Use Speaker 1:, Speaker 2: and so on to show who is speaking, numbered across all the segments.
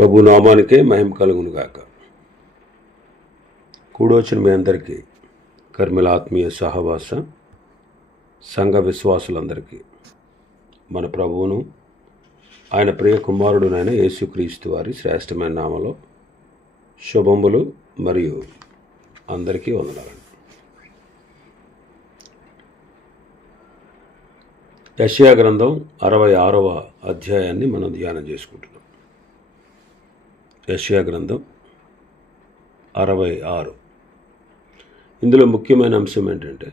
Speaker 1: ప్రభు నామానికే మహిమ కలుగును గాక కూడొచ్చిన మీ అందరికీ కర్మిల ఆత్మీయ సహవాస సంఘ విశ్వాసులందరికీ మన ప్రభువును ఆయన ప్రియ కుమారుడునైన యేసుక్రీస్తు వారి శ్రేష్టమైన నామలో శుభములు మరియు అందరికీ వందనాలండి యషయా గ్రంథం అరవై ఆరవ అధ్యాయాన్ని మనం ధ్యానం చేసుకుంటున్నాం. యష్యా గ్రంథం అరవై ఆరు. ఇందులో ముఖ్యమైన అంశం ఏంటంటే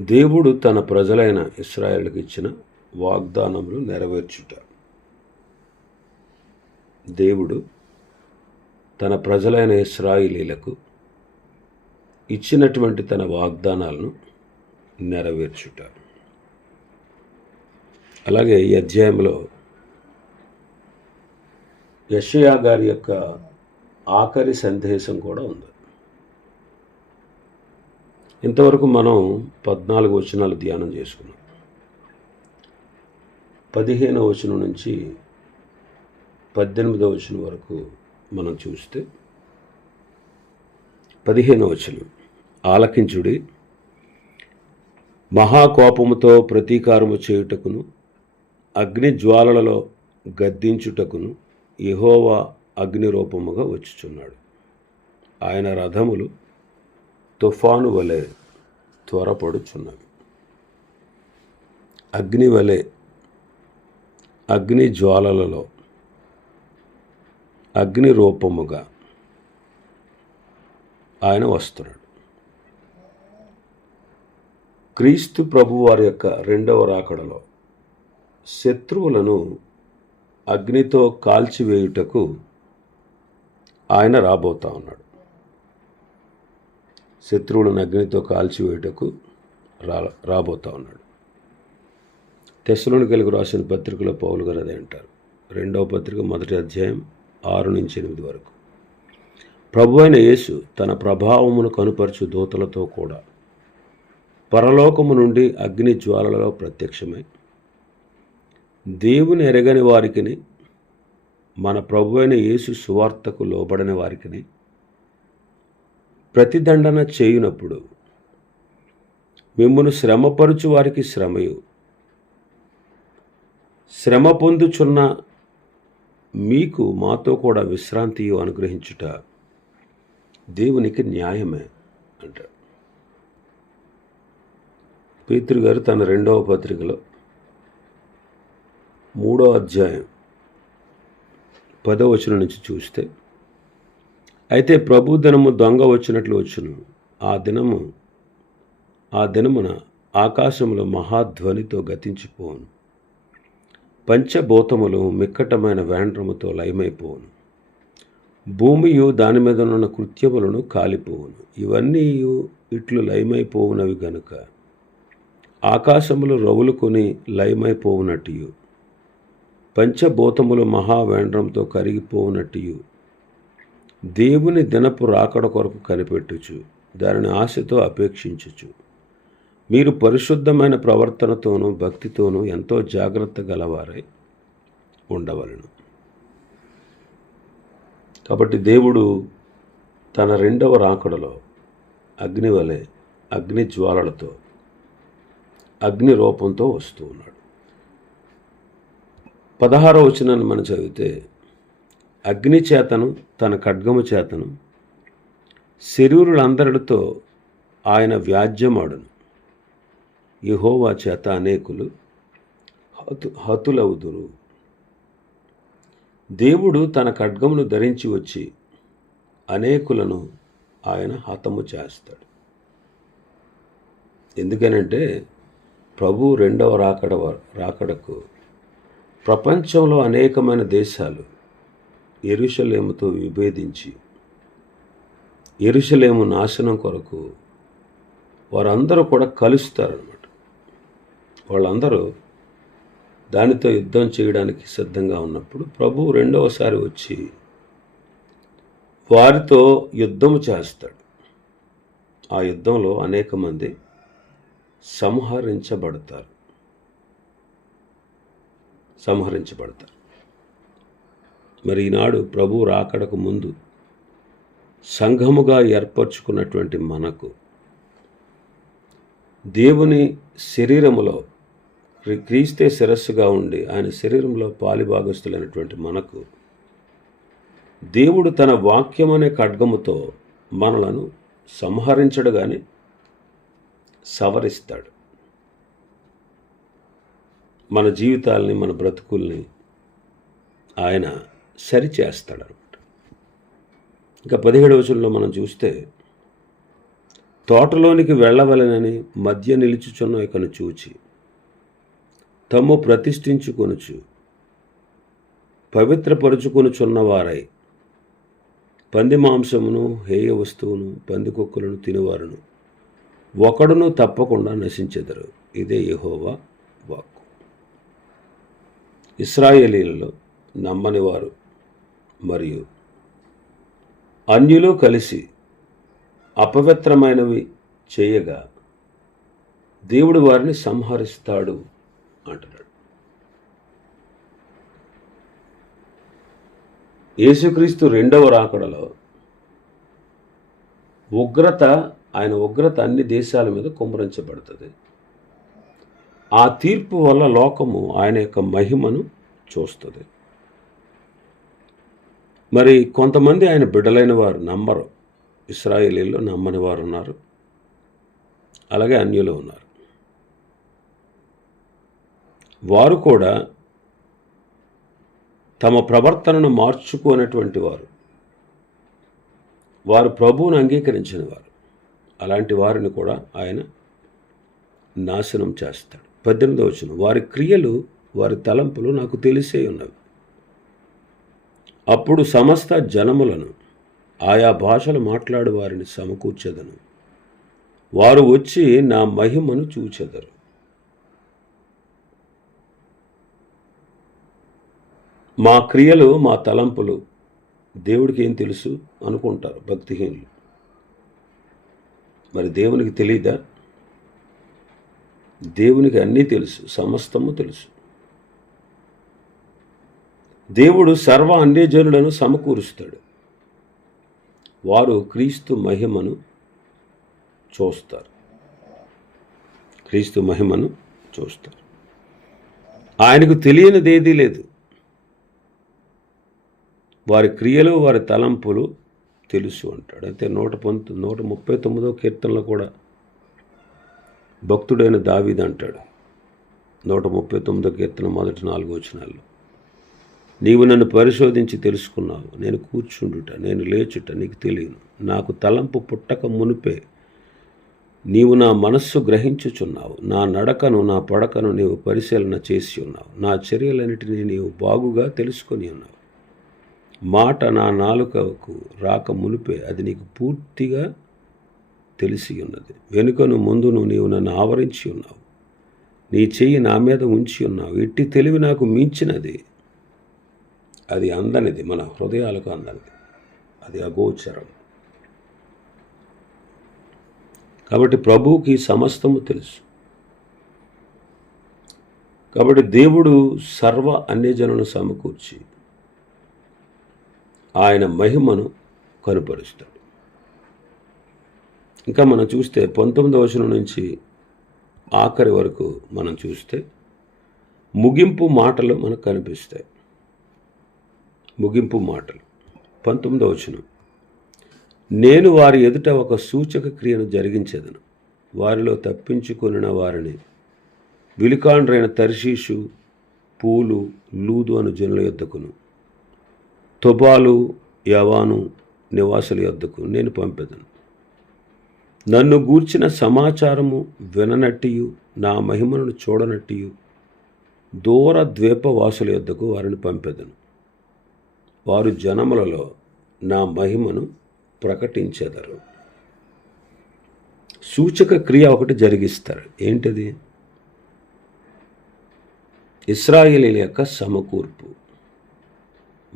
Speaker 1: దేవుడు తన ప్రజలైన ఇస్రాయేల్కి ఇచ్చిన వాగ్దానములు నెరవేర్చుట. దేవుడు తన ప్రజలైన ఇస్రాయిలీలకు ఇచ్చినటువంటి తన వాగ్దానాలను నెరవేర్చుట. అలాగే ఈ అధ్యాయంలో యషయా గారి యొక్క ఆఖరి సందేశం కూడా ఉంది. ఇంతవరకు మనం పద్నాలుగు వచనాలు ధ్యానం చేసుకున్నాం. పదిహేను వచనం నుంచి పద్దెనిమిదవ వచనం వరకు మనం చూస్తే పదిహేను వచనం ఆలకించుడి మహాకోపముతో ప్రతీకారము చేయుటకును అగ్ని జ్వాలలలో గద్దించుటకును యహోవా అగ్ని రూపముగా వచ్చుచున్నాడు. ఆయన రథములు తుఫాను వలె త్వరపడుచున్నవి. అగ్ని వలె అగ్ని జ్వాలలలో అగ్ని రూపముగా ఆయన వస్తున్నాడు. క్రీస్తు ప్రభువారి యొక్క రెండవ రాకడలో శత్రువులను అగ్నితో కాల్చివేయుటకు ఆయన రాబోతా ఉన్నాడు. శత్రువులను అగ్నితో కాల్చివేయుటకు రా రాబోతా ఉన్నాడు. తెస్సులోని కలిగి రాసిన పత్రికలో పౌలు గారు అదే అంటారు. రెండవ పత్రిక మొదటి అధ్యాయం ఆరు నుంచి ఎనిమిది వరకు. ప్రభు అయిన యేసు తన ప్రభావమును కనుపరచు దూతలతో కూడా పరలోకము నుండి అగ్ని జ్వాలలలో ప్రత్యక్షమై. దేవుని ఎరగని వారికిని మన ప్రభు అయిన యేసు సువార్తకు లోబడని వారికిని ప్రతిదండన చేయునప్పుడు మిమ్మను శ్రమపరుచు వారికి శ్రమయు. శ్రమ పొందుచున్న మీకు మాతో కూడా విశ్రాంతి అనుగ్రహించుట దేవునికి న్యాయమే అంటాడు పేతురు గారు తన రెండవ పత్రికలో మూడో అధ్యాయం పదో వచనం నుంచి చూస్తే అయితే ప్రభు దినము దొంగ వచ్చినట్లు వచ్చును. ఆ దినము ఆ దినమున ఆకాశములో మహాధ్వనితో గతించిపోవును. పంచభూతములు మిక్కటమైన వేండ్రముతో లయమైపోవును. భూమియు దాని మీద ఉన్న కృత్యములను కాలిపోవును. ఇవన్నీ ఇట్లు లయమైపోవునవి గనుక ఆకాశములు రవులుకొని లయమైపోవునట్టు పంచభూతములు మహావేండ్రంతో కరిగిపోనట్టు దేవుని దినపు రాకడ కొరకు కనిపెట్టుచు దానిని ఆశతో అపేక్షించుచు. మీరు పరిశుద్ధమైన ప్రవర్తనతోనూ భక్తితోనూ ఎంతో జాగ్రత్త గలవారై ఉండవలను. కాబట్టి దేవుడు తన రెండవ రాకడలో అగ్ని వలె అగ్ని జ్వాలలతో అగ్ని రూపంతో వస్తూ ఉన్నాడు. పదహారో వచనాన్ని మనం చదివితే అగ్ని చేతను తన ఖడ్గము చేతను శరీరులందరితో ఆయన వ్యాజ్యమాడును. యహోవా చేత అనేకులు హతు హతులవుదురు. దేవుడు తన ఖడ్గమును ధరించి వచ్చి అనేకులను ఆయన హతము చేస్తాడు. ఎందుకనంటే ప్రభు రెండవ రాకడ రాకడకు ప్రపంచంలో అనేకమైన దేశాలు ఎరుషలేముతో విభేదించి ఎరుషలేము నాశనం కొరకు వారందరూ కూడా కలుస్తారనమాట వాళ్ళందరూ దానితో యుద్ధం చేయడానికి సిద్ధంగా ఉన్నప్పుడు ప్రభు రెండవసారి వచ్చి వారితో యుద్ధం చేస్తాడు. ఆ యుద్ధంలో అనేక మంది సంహరించబడతారు. సంహరించబడతారు. మరి ఈనాడు ప్రభు రాకడకు ముందు సంఘముగా ఏర్పరచుకున్నటువంటి మనకు దేవుని శరీరములో క్రీస్తే శిరస్సుగా ఉండి ఆయన శరీరంలో పాలిభాగస్తులైనటువంటి మనకు దేవుడు తన వాక్యం అనే ఖడ్గముతో మనలను సంహరించడు కానీ సవరిస్తాడు. మన జీవితాల్ని మన బ్రతుకుల్ని ఆయన సరిచేస్తాడనమాట. ఇంకా పదిహేడు వచనంలో మనం చూస్తే తోటలోనికి వెళ్ళవలెనని మధ్య నిలుచుచున్న ఇకను చూచి తమ్ము ప్రతిష్ఠించుకొనుచు పవిత్రపరుచుకొనుచున్నవారై పంది మాంసమును హేయ వస్తువును పంది కుక్కలను తినువారును ఒకడును తప్పకుండా నశించెదరు. ఇదే యహోవా ఇస్రాయేలీలలో నమ్మని వారు మరియు అన్యులు కలిసి అపవిత్రమైనవి చేయగా దేవుడు వారిని సంహరిస్తాడు అంటున్నాడు. యేసుక్రీస్తు రెండవ రాకడలో ఉగ్రత ఆయన ఉగ్రత అన్ని దేశాల మీద కుమ్మరించబడుతుంది. ఆ తీర్పు వల్ల లోకము ఆయన యొక్క మహిమను చూస్తుంది. మరి కొంతమంది ఆయన బిడ్డలైన వారు నమ్మరు. ఇస్రాయేలీలో నమ్మని వారు ఉన్నారు. అలాగే అన్యులు ఉన్నారు. వారు కూడా తమ ప్రవర్తనను మార్చుకునేటువంటి వారు. వారు ప్రభువును అంగీకరించిన వారు. అలాంటి వారిని కూడా ఆయన నాశనం చేస్తాడు. పద్దెనిమిదో వచ్చిన వారి క్రియలు వారి తలంపులు నాకు తెలిసే ఉన్నవి. అప్పుడు సమస్త జనములను ఆయా భాషలు మాట్లాడు వారిని సమకూర్చెదను. వారు వచ్చి నా మహిమను చూచెదరు. మా క్రియలు మా తలంపులు దేవుడికి ఏం తెలుసు? అనుకుంటారు భక్తిహీనులు. మరి దేవునికి తెలియదా? దేవునికి అన్నీ తెలుసు సమస్తము తెలుసు. దేవుడు సర్వ అన్యజనులను సమకూరుస్తాడు. వారు క్రీస్తు మహిమను చూస్తారు. క్రీస్తు మహిమను చూస్తారు. ఆయనకు తెలియనిది ఏదీ లేదు. వారి క్రియలు వారి తలంపులు తెలుసు అంటాడు. అయితే నూట పంతొమ్మిది నూట ముప్పై తొమ్మిదో కీర్తనలో కూడా భక్తుడైన దావీద్ అంటాడు. నూట ముప్పై తొమ్మిదో కీర్తన మొదటి నాలుగు వచనాల్లో. నీవు నన్ను పరిశోధించి తెలుసుకున్నావు. నేను కూర్చుండుట నేను లేచుట నీకు తెలియను. నాకు తలంపు పుట్టక మునిపే నీవు నా మనస్సు గ్రహించుచున్నావు. నా నడకను నా పడకను నీవు పరిశీలన చేసి ఉన్నావు. నా చర్యలన్నిటినీ నీవు బాగుగా తెలుసుకొని ఉన్నావు. మాట నా నాలుకకు రాక మునిపే అది నీకు పూర్తిగా తెలిసి ఉన్నది. వెనుకను ముందును నీవు నన్ను ఆవరించి ఉన్నావు. నీ చెయ్యి నా మీద ఉంచి ఉన్నావు. ఇట్టి తెలివి నాకు మించినది. అది అందనిది. మన హృదయాలకు అందనిది. అది అగోచరం. కాబట్టి ప్రభువుకి సమస్తము తెలుసు. కాబట్టి దేవుడు సర్వ అన్యజనులను సమకూర్చి ఆయన మహిమను కనుపరుస్తాడు. ఇంకా మనం చూస్తే పంతొమ్మిదవ వచనం నుంచి ఆఖరి వరకు మనం చూస్తే ముగింపు మాటలు మనకు కనిపిస్తాయి. ముగింపు మాటలు. పంతొమ్మిదవ వచనం. నేను వారి ఎదుట ఒక సూచక క్రియను జరిగించేదను. వారిలో తప్పించుకొనిన వారిని విలికాండ్రైన తర్షీషు పూలు లూదు అను జనుల యొద్దకును తొబాలు యవాను నివాసుల యొద్దకు నేను పంపేదను. నన్ను గూర్చిన సమాచారము విననట్టియు నా మహిమను చూడనట్టియు. దూర ద్వీపవాసుల యొద్దకు వారిని పంపెదను. వారు జనములలో నా మహిమను ప్రకటించెదరు. సూచక క్రియ ఒకటి జరిగిస్తారు. ఏంటిది? ఇస్రాయేలీల యొక్క సమకూర్పు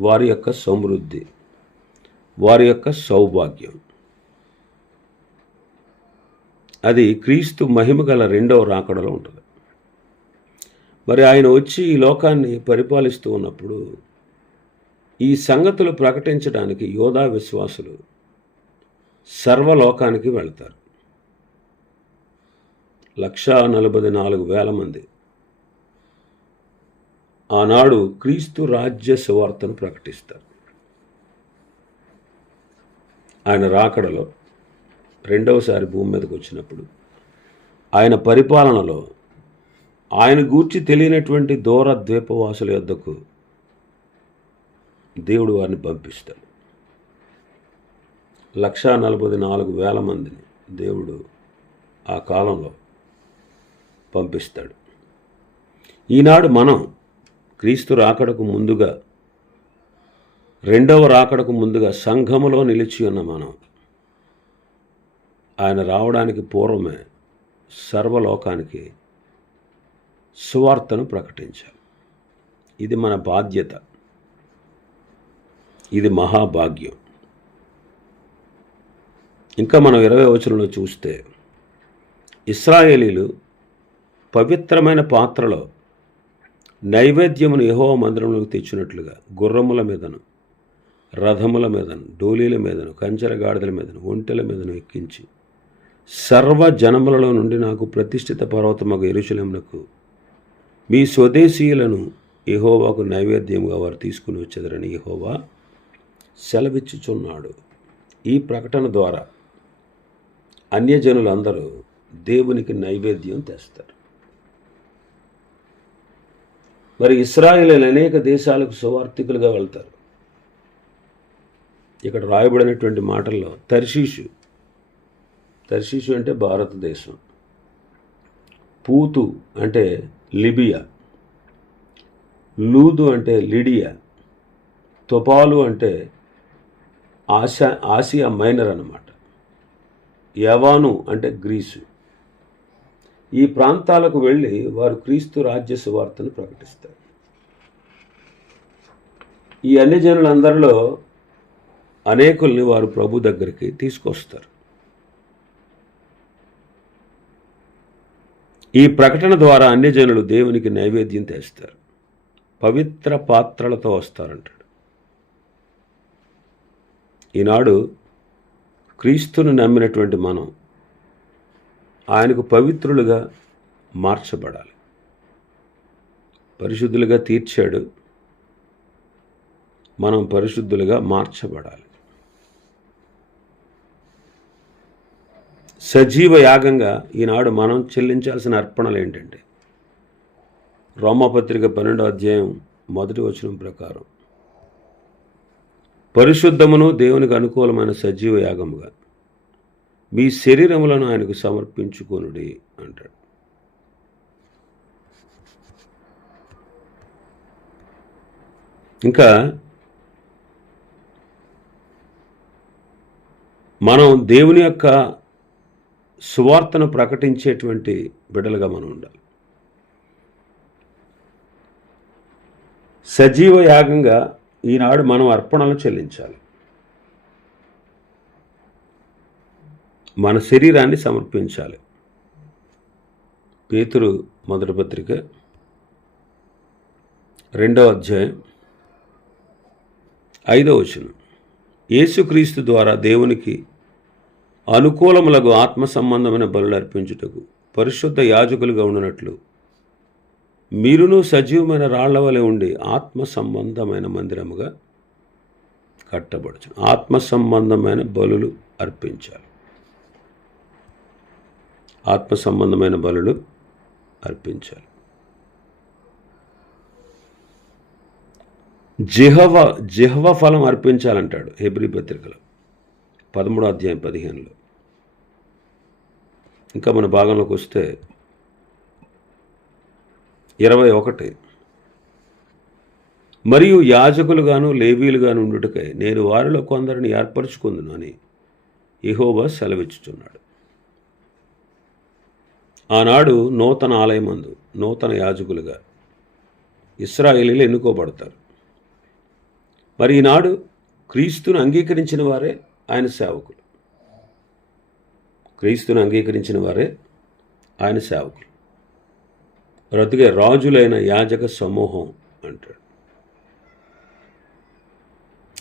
Speaker 1: వారి యొక్క సమృద్ధి వారి యొక్క సౌభాగ్యం. అది క్రీస్తు మహిమ గల రెండవ రాకడలో ఉంటుంది. మరి ఆయన వచ్చి ఈ లోకాన్ని పరిపాలిస్తూ ఉన్నప్పుడు ఈ సంగతులు ప్రకటించడానికి యోధా విశ్వాసులు సర్వలోకానికి వెళ్తారు. లక్షా నలభై నాలుగు వేల మంది. ఆనాడు క్రీస్తు రాజ్య సువార్తను ప్రకటిస్తారు. ఆయన రాకడలో రెండవసారి భూమి మీదకి వచ్చినప్పుడు ఆయన పరిపాలనలో ఆయన గూర్చి తెలియనటువంటి దూర ద్వీపవాసుల యొద్దకు దేవుడు వారిని పంపిస్తాడు. లక్షా నలభై నాలుగు వేల మందిని దేవుడు ఆ కాలంలో పంపిస్తాడు. ఈనాడు మనం క్రీస్తు రాకడకు ముందుగా రెండవ రాకడకు ముందుగా సంఘములో నిలిచి ఉన్న మనం ఆయన రావడానికి పూర్వమే సర్వలోకానికి సువార్తను ప్రకటించాలి ఇది మన బాధ్యత. ఇది మహాభాగ్యం. ఇంకా మనం ఇరవై వచనంలో చూస్తే ఇస్రాయేలీలు పవిత్రమైన పాత్రలో నైవేద్యమును యహో మందిరంలోకి తెచ్చినట్లుగా గుర్రముల మీదను రథముల మీదను డోలీల మీదను కంచెర గాడిదల మీదను ఒంటెల మీదను ఎక్కించి సర్వ జనములలో నుండి నాకు ప్రతిష్ఠిత పర్వతమగు ఎరుశలమునకు మీ స్వదేశీయులను యహోవాకు నైవేద్యముగా వారు తీసుకుని వచ్చేదరని యహోవా సెలవిచ్చుచున్నాడు. ఈ ప్రకటన ద్వారా అన్యజనులందరూ దేవునికి నైవేద్యం తెస్తారు. మరి ఇస్రాయేల్ అనేక దేశాలకు సువార్థికులుగా వెళ్తారు. ఇక్కడ రాయబడినటువంటి మాటల్లో తర్షీషు తర్షీషు అంటే భారతదేశం. పూతు అంటే లిబియా. లూదు అంటే లిడియా. తొపాలు అంటే ఆశా ఆసియా మైనర్ అన్నమాట. యవాను అంటే గ్రీసు. ఈ ప్రాంతాలకు వెళ్ళి వారు క్రీస్తు రాజ్య సువార్తను ప్రకటిస్తారు. ఈ అన్ని జనులందరిలో అనేకుల్ని వారు ప్రభు దగ్గరికి తీసుకొస్తారు. ఈ ప్రకటన ద్వారా అన్ని జనులు దేవునికి నైవేద్యం తెస్తారు. పవిత్ర పాత్రలతో వస్తారంటాడు. ఈనాడు క్రీస్తును నమ్మినటువంటి మనం ఆయనకు పవిత్రులుగా మార్చబడాలి. పరిశుద్ధులుగా తీర్చాడు. మనం పరిశుద్ధులుగా మార్చబడాలి. సజీవ యాగంగా ఈనాడు మనం చెల్లించాల్సిన అర్పణలు ఏంటంటే రోమపత్రిక పన్నెండో అధ్యాయం మొదటి వచనం ప్రకారం పరిశుద్ధమును దేవునికి అనుకూలమైన సజీవ యాగముగా మీ శరీరములను ఆయనకు సమర్పించుకొనుడి అంటాడు. ఇంకా మనం దేవుని యొక్క సువార్తను ప్రకటించేటువంటి బిడ్డలుగా మనం ఉండాలి. సజీవ యాగంగా ఈనాడు మనం అర్పణలు చెల్లించాలి. మన శరీరాన్ని సమర్పించాలి. పేతురు మొదటి పత్రిక రెండవ అధ్యాయం ఐదవ వచనం. యేసుక్రీస్తు ద్వారా దేవునికి అనుకూలములకు ఆత్మ సంబంధమైన బలులు అర్పించుటకు పరిశుద్ధ యాజకులుగా ఉండనట్లు. మీరును సజీవమైన రాళ్ళ వలె ఉండి ఆత్మ సంబంధమైన మందిరముగా కట్టబడుచు ఆత్మ సంబంధమైన బలులు అర్పించాలి. ఆత్మ సంబంధమైన బలులు అర్పించాలి. జిహవ జిహవ ఫలం అర్పించాలంటాడు హెబ్రి పత్రికలో. పదమూడో అధ్యాయం పదిహేనులో. ఇంకా మన భాగంలోకి వస్తే ఇరవై ఒకటి. మరియు యాజకులుగాను లేవీలుగాను ఉండుటకై నేను వారిలో కొందరిని ఏర్పరచుకుందును అని ఇహోబా సెలవిచ్చుచున్నాడు. ఆనాడు నూతన ఆలయమందు నూతన యాజకులుగా ఇస్రాయేలీలు ఎన్నుకోబడతారు. మరి ఈనాడు క్రీస్తును అంగీకరించిన వారే ఆయన సేవకులు. క్రీస్తును అంగీకరించిన వారే ఆయన సేవకులు. బ్రతికే రాజులైన యాజక సమూహం అంటాడు.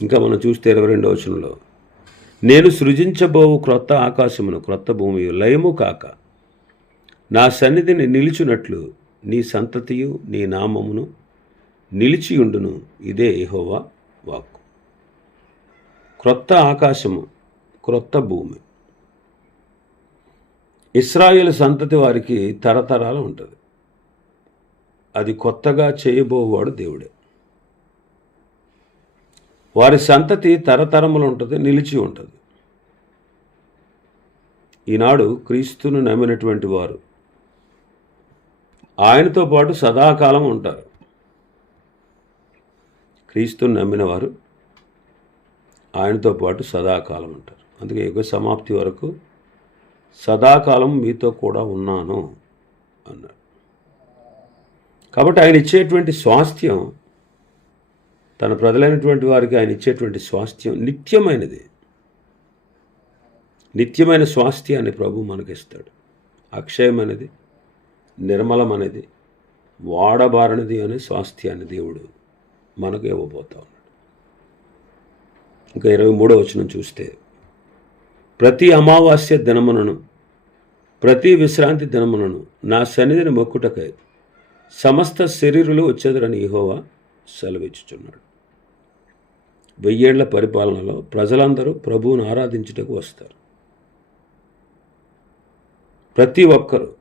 Speaker 1: ఇంకా మనం చూస్తే ఇరవై రెండవ వచనంలో నేను సృజించబోవు క్రొత్త ఆకాశమును క్రొత్త భూమి లయము కాక నా సన్నిధిని నిలిచినట్లు నీ సంతతియు నీ నామమును నిలిచియుండును ఇదే యెహోవా వాక్కు. క్రొత్త ఆకాశము క్రొత్త భూమి. ఇస్రాయేల్ సంతతి వారికి తరతరాలు ఉంటుంది. అది కొత్తగా చేయబోవాడు దేవుడే. వారి సంతతి తరతరములు ఉంటుంది నిలిచి ఉంటుంది. ఈనాడు క్రీస్తును నమ్మినటువంటి వారు ఆయనతో పాటు సదాకాలం ఉంటారు. క్రీస్తుని నమ్మినవారు ఆయనతో పాటు సదాకాలం ఉంటారు. అందుకే యుగ సమాప్తి వరకు సదాకాలం మీతో కూడా ఉన్నాను అన్నాడు. కాబట్టి ఆయన ఇచ్చేటువంటి స్వాస్థ్యం తన ప్రజలైనటువంటి వారికి ఆయన ఇచ్చేటువంటి స్వాస్థ్యం నిత్యమైనది. నిత్యమైన స్వాస్థ్యాన్ని ప్రభు మనకిస్తాడు. అక్షయమైనది నిర్మలమైనది వాడబారనిది అనే స్వాస్థ్యాన్ని దేవుడు మనకు ఇవ్వబోతా ఉన్నాడు. ఇంకా ఇరవై మూడో వచనం చూస్తే ప్రతి అమావాస్య దినమునను ప్రతి విశ్రాంతి దినమునను నా సన్నిధిని మొక్కుటకై సమస్త శరీరులు వచ్చేదరని ఇహోవా సెలవిచ్చుచున్నాడు. వెయ్యేళ్ళ పరిపాలనలో ప్రజలందరూ ప్రభువును ఆరాధించుటకు వస్తారు. ప్రతి ఒక్కరూ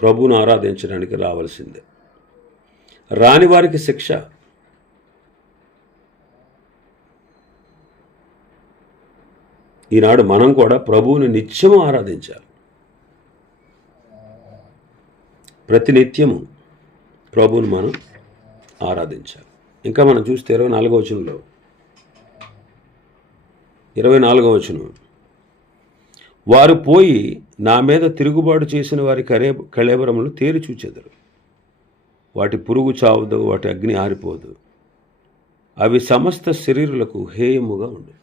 Speaker 1: ప్రభువును ఆరాధించడానికి రావాల్సిందే. రాని వారికి శిక్ష ఈనాడు మనం కూడా ప్రభువుని నిత్యము ఆరాధించాలి. ప్రతినిత్యము ప్రభువుని మనం ఆరాధించాలి. ఇంకా మనం చూస్తే ఇరవై నాలుగో వచనంలో ఇరవై నాలుగో వచనం వారు పోయి నా మీద తిరుగుబాటు చేసిన వారి కరే కళేబరములు తేరి చూచెదరు. వాటి పురుగు చావదు వాటి అగ్ని ఆరిపోదు. అవి సమస్త శరీరులకు హేయముగా ఉండేవి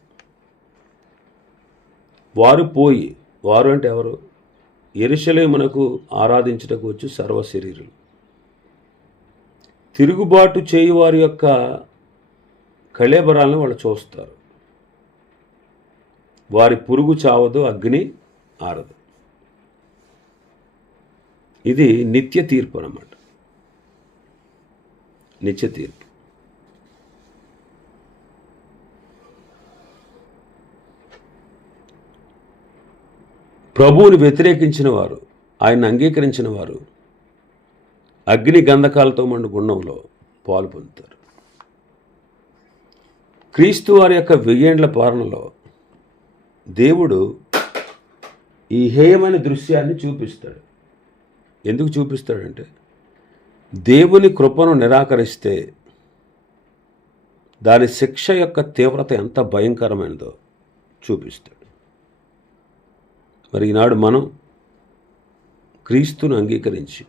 Speaker 1: వారు పోయి వారు అంటే ఎవరు? ఎరుషలేమునకు ఆరాధించుటకు వచ్చి సర్వశరీరులు తిరుగుబాటు చేయు వారి యొక్క కళేబరాలను వాళ్ళు చూస్తారు. వారి పురుగు చావదు అగ్ని ఆరదు. ఇది నిత్య తీర్పు అన్నమాట. నిత్య తీర్పు. ప్రభువుని వ్యతిరేకించిన వారు ఆయన అంగీకరించిన వారు అగ్ని గంధకాలతో మన గుండంలో పాలు పొందుతారు. క్రీస్తు వారి యొక్క వెయ్యేండ్ల పాలనలో దేవుడు ఈ హేయమైన దృశ్యాన్ని చూపిస్తాడు. ఎందుకు చూపిస్తాడంటే దేవుని కృపను నిరాకరిస్తే దాని శిక్ష యొక్క తీవ్రత ఎంత భయంకరమైనదో చూపిస్తాడు. మరి ఈనాడు మనం క్రీస్తును అంగీకరించి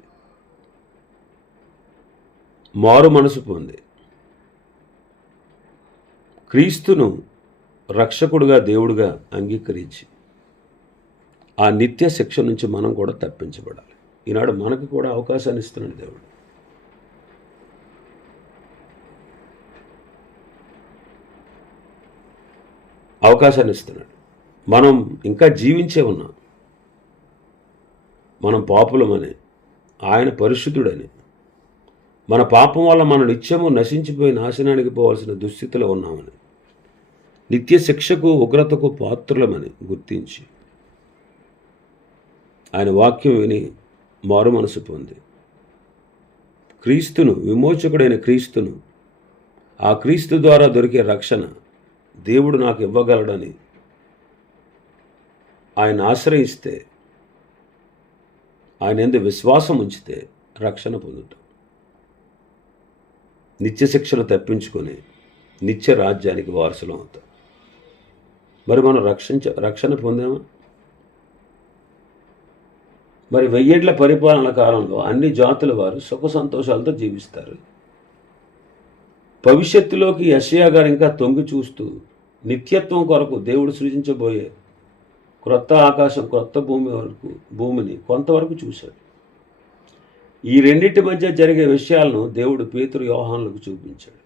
Speaker 1: మారు మనసు పొంది క్రీస్తును రక్షకుడుగా దేవుడుగా అంగీకరించి ఆ నిత్య శిక్ష నుంచి మనం కూడా తప్పించబడాలి. ఈనాడు మనకు కూడా అవకాశాన్ని ఇస్తున్నాడు దేవుడు. అవకాశాన్ని ఇస్తున్నాడు. మనం ఇంకా జీవించే ఉన్నాం. మనం పాపులమని ఆయన పరిశుద్ధుడని. మన పాపం వల్ల మన నిత్యము నశించిపోయి నాశనానికి పోవాల్సిన దుస్థితిలో ఉన్నామని. నిత్య శిక్షకు ఉగ్రతకు పాత్రులమని గుర్తించి. ఆయన వాక్యం విని మారు మనసు పొంది. క్రీస్తును విమోచకుడైన క్రీస్తును ఆ క్రీస్తు ద్వారా దొరికే రక్షణ దేవుడు నాకు ఇవ్వగలడని ఆయన ఆశ్రయిస్తే ఆయన ఎందు విశ్వాసం ఉంచితే రక్షణ పొందుతాం. నిత్య శిక్షను తప్పించుకొని నిత్య రాజ్యానికి వారసులం అవుతాం. మరి మనం రక్షించ రక్షణ పొందామా? మరి వెయ్యేళ్ళ పరిపాలన కాలంలో అన్ని జాతుల వారు సుఖ సంతోషాలతో జీవిస్తారు. భవిష్యత్తులోకి యషయా గారు ఇంకా తొంగి చూస్తూ నిత్యత్వం కొరకు దేవుడు సృజించబోయే క్రొత్త ఆకాశం క్రొత్త భూమి వరకు భూమిని కొంతవరకు చూశాడు. ఈ రెండింటి మధ్య జరిగే విషయాలను దేవుడు పేతురు వ్యవహానులకు చూపించాడు.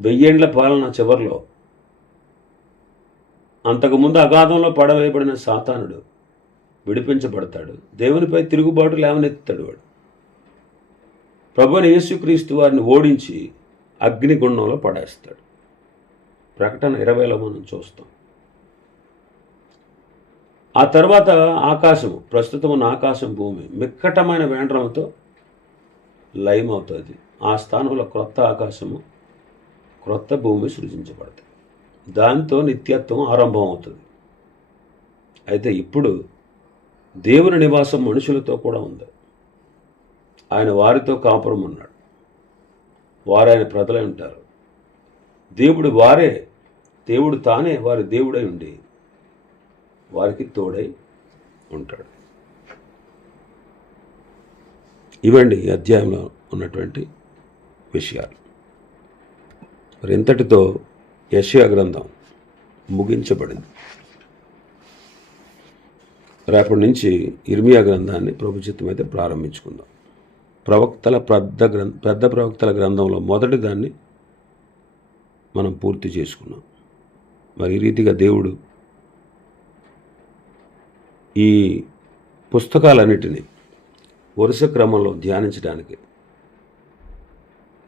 Speaker 1: వెయ్యేండ్ల పాలన చివరిలో అంతకుముందు అగాధంలో పడవేయబడిన సాతానుడు విడిపించబడతాడు. దేవునిపై తిరుగుబాటు లేవనెత్తుతాడు వాడు. ప్రభుని యేసుక్రీస్తు వారిని ఓడించి అగ్నిగుండంలో పడేస్తాడు. ప్రకటన ఇరవైలో మనం చూస్తాం. ఆ తర్వాత ఆకాశము ప్రస్తుతం ఉన్న ఆకాశం భూమి మిక్కటమైన వేండ్రంతో లయమవుతుంది. ఆ స్థానంలో క్రొత్త ఆకాశము క్రొత్త భూమి సృజించబడతాయి. దాంతో నిత్యత్వం ఆరంభం అవుతుంది అయితే ఇప్పుడు దేవుని నివాసం మనుషులతో కూడా ఉంది. ఆయన వారితో కాపురం ఉన్నాడు. వారు ఆయన ప్రజలై ఉంటారు. దేవుడు వారే దేవుడు తానే వారి దేవుడై ఉండి వారికి తోడై ఉంటాడు. ఇవండి ఈ అధ్యాయంలో ఉన్నటువంటి విషయాలు. మరి ఇంతటితో యశయా గ్రంథం ముగించబడింది. రేపటి నుంచి ఇర్మియా గ్రంథాన్ని ప్రభుచిత్తం అయితే ప్రారంభించుకుందాం. ప్రవక్తల పెద్ద గ్రంథ పెద్ద ప్రవక్తల గ్రంథంలో మొదటి దాన్ని మనం పూర్తి చేసుకున్నాం. మరి ఈ రీతిగా దేవుడు ఈ పుస్తకాలన్నిటినీ వరుస క్రమంలో ధ్యానించడానికి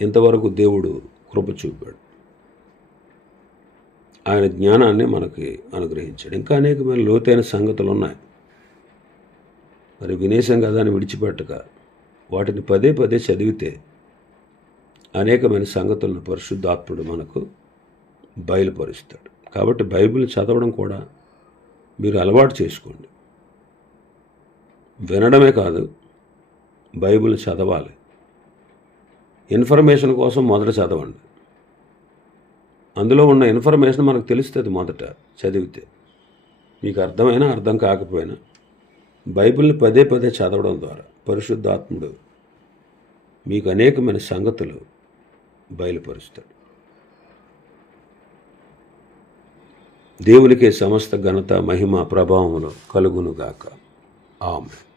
Speaker 1: ఇంతవరకు దేవుడు కృప చూపాడు. ఆయన జ్ఞానాన్ని మనకి అనుగ్రహించాడు. ఇంకా అనేకమైన లోతైన సంగతులు ఉన్నాయి మరి వినేశం కదా అని విడిచిపెట్టక వాటిని పదే పదే చదివితే అనేకమైన సంగతులను పరిశుద్ధాత్ముడు మనకు బయలుపరుస్తాడు. కాబట్టి బైబిల్ చదవడం కూడా మీరు అలవాటు చేసుకోండి. వినడమే కాదు బైబిల్ చదవాలి. ఇన్ఫర్మేషన్ కోసం మొదట చదవండి. అందులో ఉన్న ఇన్ఫర్మేషన్ మనకు తెలుస్తుంది మొదట చదివితే. మీకు అర్థమైనా అర్థం కాకపోయినా బైబిల్ని పదే పదే చదవడం ద్వారా పరిశుద్ధాత్ముడు మీకు అనేకమైన సంగతులు బయలుపరుస్తాడు. దేవునికే సమస్త ఘనత మహిమ ప్రభావములు కలుగునుగాక. ఆమె